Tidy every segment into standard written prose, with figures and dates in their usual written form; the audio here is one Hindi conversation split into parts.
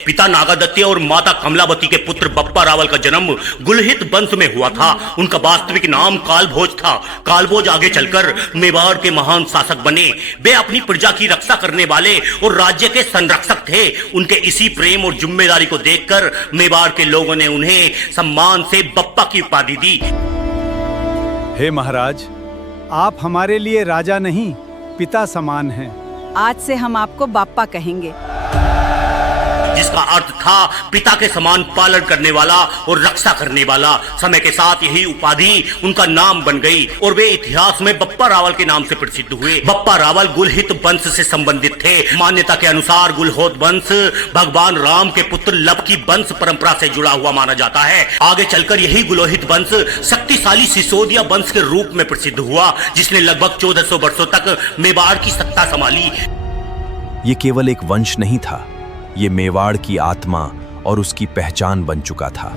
पिता नागादत्य और माता कमलावती के पुत्र बप्पा रावल का जन्म गुलहित वंश में हुआ था। उनका वास्तविक नाम कालभोज था। कालभोज आगे चलकर मेवाड़ के महान शासक बने। वे अपनी प्रजा की रक्षा करने वाले और राज्य के संरक्षक थे। उनके इसी प्रेम और जिम्मेदारी को देखकर मेवाड़ के लोगों ने उन्हें सम्मान से बप्पा की उपाधि दी। हे महाराज, आप हमारे लिए राजा नहीं, पिता समान हैं। आज से हम आपको बाप्पा कहेंगे, जिसका अर्थ था पिता के समान पालन करने वाला और रक्षा करने वाला। समय के साथ यही उपाधि उनका नाम बन गई और वे इतिहास में बप्पा रावल के नाम से प्रसिद्ध हुए। बप्पा रावल गुलहित वंश से संबंधित थे। मान्यता के अनुसार गुलहोत वंश भगवान राम के पुत्र लब की वंश परंपरा से जुड़ा हुआ माना जाता है। आगे चलकर यही गुलहित वंश शक्तिशाली सिसोदिया वंश के रूप में प्रसिद्ध हुआ, जिसने लगभग 1400 वर्षों तक मेवाड़ की सत्ता संभाली। ये केवल एक वंश नहीं था, ये मेवाड़ की आत्मा और उसकी पहचान बन चुका था।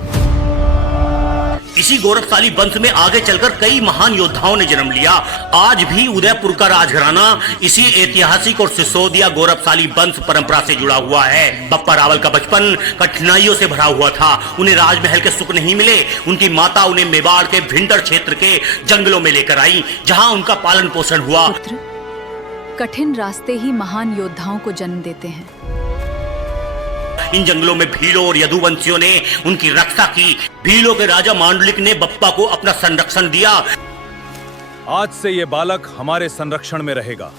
इसी गौरवशाली वंश में आगे चलकर कई महान योद्धाओं ने जन्म लिया। आज भी उदयपुर का राजघराना इसी ऐतिहासिक और सिसोदिया गौरवशाली वंश परंपरा से जुड़ा हुआ है। बप्पा रावल का बचपन कठिनाइयों से भरा हुआ था। उन्हें राजमहल के सुख नहीं मिले। उनकी माता उन्हें मेवाड़ के भिंडर क्षेत्र के जंगलों में लेकर आई, जहाँ उनका पालन पोषण हुआ। पुत्र, कठिन रास्ते ही महान योद्धाओं को जन्म देते हैं। इन जंगलों में भीलों और यदुवंशियों ने उनकी रक्षा की। भीलों के राजा मांडलिक ने बप्पा को अपना संरक्षण दिया। आज से ये बालक हमारे संरक्षण में रहेगा।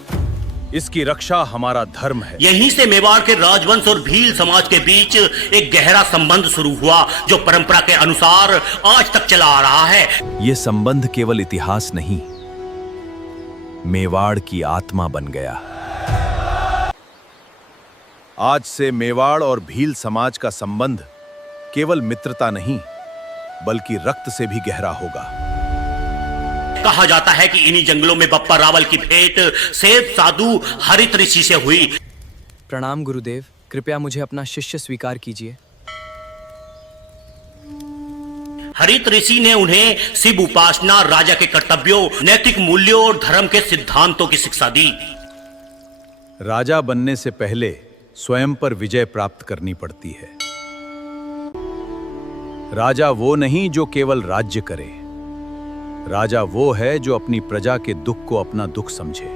इसकी रक्षा हमारा धर्म है। यहीं से मेवाड़ के राजवंश और भील समाज के बीच एक गहरा संबंध शुरू हुआ, जो परंपरा के अनुसार आज तक चला आ रहा है। ये संबंध केवल इतिहास नहीं, मेवाड़ की आत्मा बन गया। आज से मेवाड़ और भील समाज का संबंध केवल मित्रता नहीं, बल्कि रक्त से भी गहरा होगा। कहा जाता है कि इन्हीं जंगलों में बप्पा रावल की भेंट सेठ साधु हरित ऋषि से हुई। प्रणाम गुरुदेव, कृपया मुझे अपना शिष्य स्वीकार कीजिए। हरित ऋषि ने उन्हें शिव उपासना, राजा के कर्तव्यों, नैतिक मूल्यों और धर्म के सिद्धांतों की शिक्षा दी। राजा बनने से पहले स्वयं पर विजय प्राप्त करनी पड़ती है। राजा वो नहीं जो केवल राज्य करे। राजा वो है जो अपनी प्रजा के दुख को अपना दुख समझे।